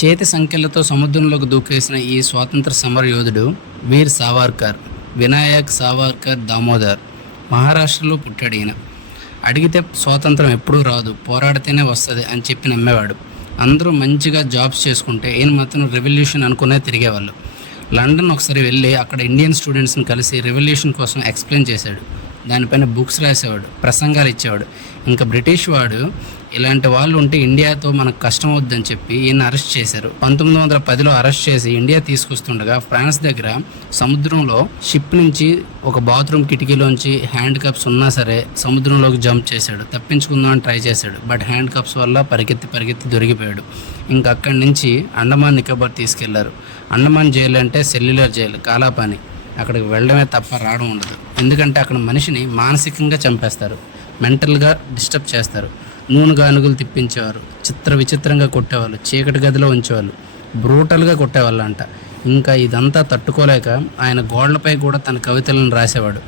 చేతి సంఖ్యలతో సముద్రంలోకి దూకేసిన ఈ స్వాతంత్ర సమరయోధుడు వీర్ సావర్కర్, వినాయక్ సావర్కర్ దామోదర్. మహారాష్ట్రలో పుట్టాడు ఈయన. అడిగితే స్వాతంత్రం ఎప్పుడూ రాదు, పోరాడితేనే వస్తుంది అని చెప్పి నమ్మేవాడు. అందరూ మంచిగా జాబ్స్ చేసుకుంటే ఈయన మాత్రం రెవల్యూషన్ అనుకునే తిరిగేవాళ్ళు. లండన్ ఒకసారి వెళ్ళి అక్కడ ఇండియన్ స్టూడెంట్స్ని కలిసి రెవల్యూషన్ కోసం ఎక్స్ప్లెయిన్ చేశాడు. దానిపైన బుక్స్ రాసేవాడు, ప్రసంగాలు ఇచ్చేవాడు. ఇంకా బ్రిటిష్ వాడు ఇలాంటి వాళ్ళు ఉంటే ఇండియాతో మనకు కష్టం అవుద్దని చెప్పి ఈయన అరెస్ట్ చేశారు. 1910లో అరెస్ట్ చేసి ఇండియా తీసుకొస్తుండగా ఫ్రాన్స్ దగ్గర సముద్రంలో షిప్ నుంచి ఒక బాత్రూమ్ కిటికీలోంచి హ్యాండ్ కప్స్ ఉన్నా సరే సముద్రంలోకి జంప్ చేశాడు. తప్పించుకుందామని ట్రై చేశాడు. బట్ హ్యాండ్ కప్స్ వల్ల పరిగెత్తి దొరికిపోయాడు. ఇంకా అక్కడి నుంచి అండమాన్ నికోబార్ తీసుకెళ్లారు. అండమాన్ జైలు అంటే సెల్యులర్ జైలు, కాలాపాని. అక్కడికి వెళ్ళడమే తప్ప రావడం ఉండదు. ఎందుకంటే అక్కడ మనిషిని మానసికంగా చంపేస్తారు, మెంటల్గా డిస్టర్బ్ చేస్తారు. నూనె గానుగులు తిప్పించేవారు, విచిత్రంగా కొట్టేవాళ్ళు, చీకటి గదిలో ఉంచేవాళ్ళు, బ్రూటల్గా కొట్టేవాళ్ళు అంట. ఇంకా ఇదంతా తట్టుకోలేక ఆయన గోడలపై కూడా తన కవితలను రాసేవాడు.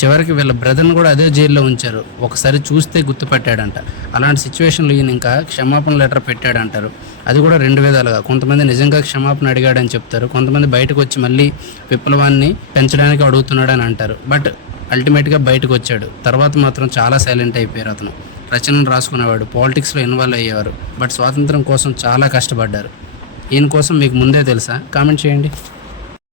చివరికి వీళ్ళ బ్రదర్ని కూడా అదే జైల్లో ఉంచారు. ఒకసారి చూస్తే గుర్తుపెట్టాడంట. అలాంటి సిచ్యువేషన్లో ఈయన ఇంకా క్షమాపణ లెటర్ పెట్టాడంటారు. అది కూడా 2 విధాలుగా. కొంతమంది నిజంగా క్షమాపణ అడిగాడని చెప్తారు, కొంతమంది బయటకు వచ్చి మళ్ళీ విప్లవాన్ని పెంచడానికి అడుగుతున్నాడని అంటారు. బట్ అల్టిమేట్గా బయటకు వచ్చాడు. తర్వాత మాత్రం చాలా సైలెంట్ అయిపోయారు. అతను రచనలు రాసుకునేవాడు, పాలిటిక్స్లో ఇన్వాల్వ్ అయ్యేవారు. బట్ స్వాతంత్రం కోసం చాలా కష్టపడ్డారు. ఈయన కోసం మీకు ముందే తెలుసా? కామెంట్ చేయండి.